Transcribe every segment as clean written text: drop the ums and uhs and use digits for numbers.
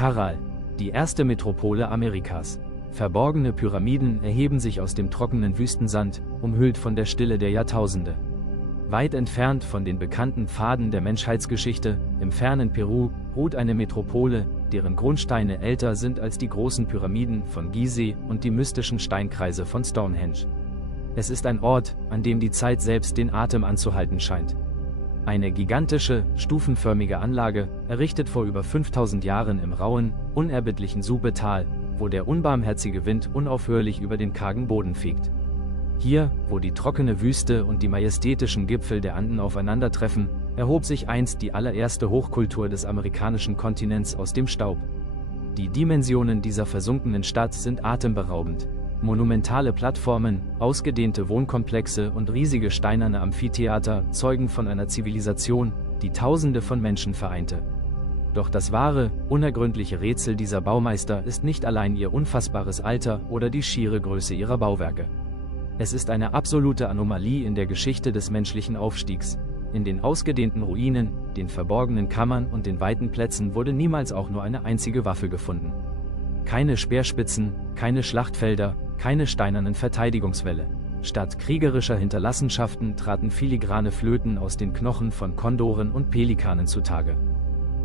Saqqara, die erste Metropole Amerikas. Verborgene Pyramiden erheben sich aus dem trockenen Wüstensand, umhüllt von der Stille der Jahrtausende. Weit entfernt von den bekannten Pfaden der Menschheitsgeschichte, im fernen Peru, ruht eine Metropole, deren Grundsteine älter sind als die großen Pyramiden von Gizeh und die mystischen Steinkreise von Stonehenge. Es ist ein Ort, an dem die Zeit selbst den Atem anzuhalten scheint. Eine gigantische, stufenförmige Anlage, errichtet vor über 5000 Jahren im rauen, unerbittlichen Supetal, wo der unbarmherzige Wind unaufhörlich über den kargen Boden fegt. Hier, wo die trockene Wüste und die majestätischen Gipfel der Anden aufeinandertreffen, erhob sich einst die allererste Hochkultur des amerikanischen Kontinents aus dem Staub. Die Dimensionen dieser versunkenen Stadt sind atemberaubend. Monumentale Plattformen, ausgedehnte Wohnkomplexe und riesige steinerne Amphitheater zeugen von einer Zivilisation, die Tausende von Menschen vereinte. Doch das wahre, unergründliche Rätsel dieser Baumeister ist nicht allein ihr unfassbares Alter oder die schiere Größe ihrer Bauwerke. Es ist eine absolute Anomalie in der Geschichte des menschlichen Aufstiegs. In den ausgedehnten Ruinen, den verborgenen Kammern und den weiten Plätzen wurde niemals auch nur eine einzige Waffe gefunden. Keine Speerspitzen, keine Schlachtfelder, keine steinernen Verteidigungswälle. Statt kriegerischer Hinterlassenschaften traten filigrane Flöten aus den Knochen von Kondoren und Pelikanen zutage.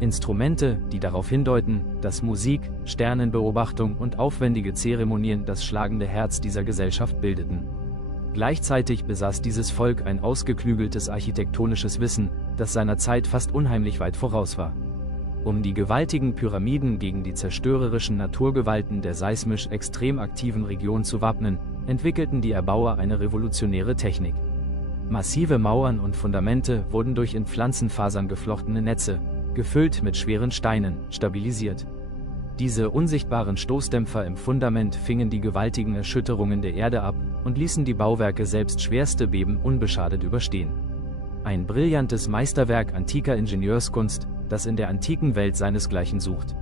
Instrumente, die darauf hindeuten, dass Musik, Sternenbeobachtung und aufwendige Zeremonien das schlagende Herz dieser Gesellschaft bildeten. Gleichzeitig besaß dieses Volk ein ausgeklügeltes architektonisches Wissen, das seiner Zeit fast unheimlich weit voraus war. Um die gewaltigen Pyramiden gegen die zerstörerischen Naturgewalten der seismisch extrem aktiven Region zu wappnen, entwickelten die Erbauer eine revolutionäre Technik. Massive Mauern und Fundamente wurden durch in Pflanzenfasern geflochtene Netze, gefüllt mit schweren Steinen, stabilisiert. Diese unsichtbaren Stoßdämpfer im Fundament fingen die gewaltigen Erschütterungen der Erde ab und ließen die Bauwerke selbst schwerste Beben unbeschadet überstehen. Ein brillantes Meisterwerk antiker Ingenieurskunst, das in der antiken Welt seinesgleichen sucht.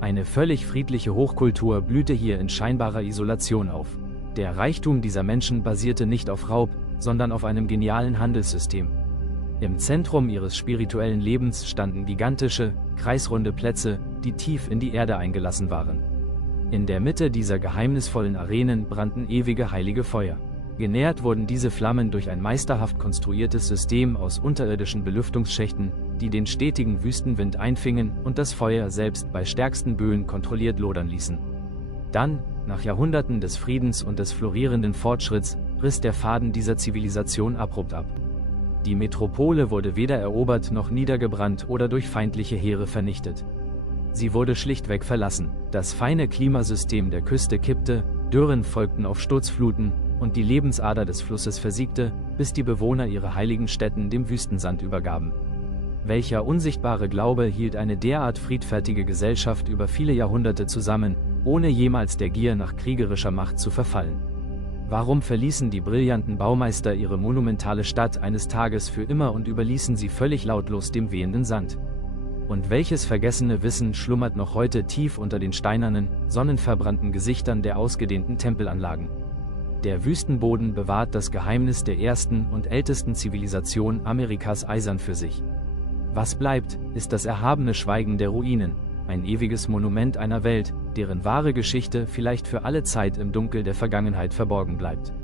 Eine völlig friedliche Hochkultur blühte hier in scheinbarer Isolation auf. Der Reichtum dieser Menschen basierte nicht auf Raub, sondern auf einem genialen Handelssystem. Im Zentrum ihres spirituellen Lebens standen gigantische, kreisrunde Plätze, die tief in die Erde eingelassen waren. In der Mitte dieser geheimnisvollen Arenen brannten ewige heilige Feuer. Genährt wurden diese Flammen durch ein meisterhaft konstruiertes System aus unterirdischen Belüftungsschächten, die den stetigen Wüstenwind einfingen und das Feuer selbst bei stärksten Böen kontrolliert lodern ließen. Dann, nach Jahrhunderten des Friedens und des florierenden Fortschritts, riss der Faden dieser Zivilisation abrupt ab. Die Metropole wurde weder erobert noch niedergebrannt oder durch feindliche Heere vernichtet. Sie wurde schlichtweg verlassen. Das feine Klimasystem der Küste kippte, Dürren folgten auf Sturzfluten, und die Lebensader des Flusses versiegte, bis die Bewohner ihre heiligen Stätten dem Wüstensand übergaben. Welcher unsichtbare Glaube hielt eine derart friedfertige Gesellschaft über viele Jahrhunderte zusammen, ohne jemals der Gier nach kriegerischer Macht zu verfallen? Warum verließen die brillanten Baumeister ihre monumentale Stadt eines Tages für immer und überließen sie völlig lautlos dem wehenden Sand? Und welches vergessene Wissen schlummert noch heute tief unter den steinernen, sonnenverbrannten Gesichtern der ausgedehnten Tempelanlagen? Der Wüstenboden bewahrt das Geheimnis der ersten und ältesten Zivilisation Amerikas eisern für sich. Was bleibt, ist das erhabene Schweigen der Ruinen, ein ewiges Monument einer Welt, deren wahre Geschichte vielleicht für alle Zeit im Dunkel der Vergangenheit verborgen bleibt.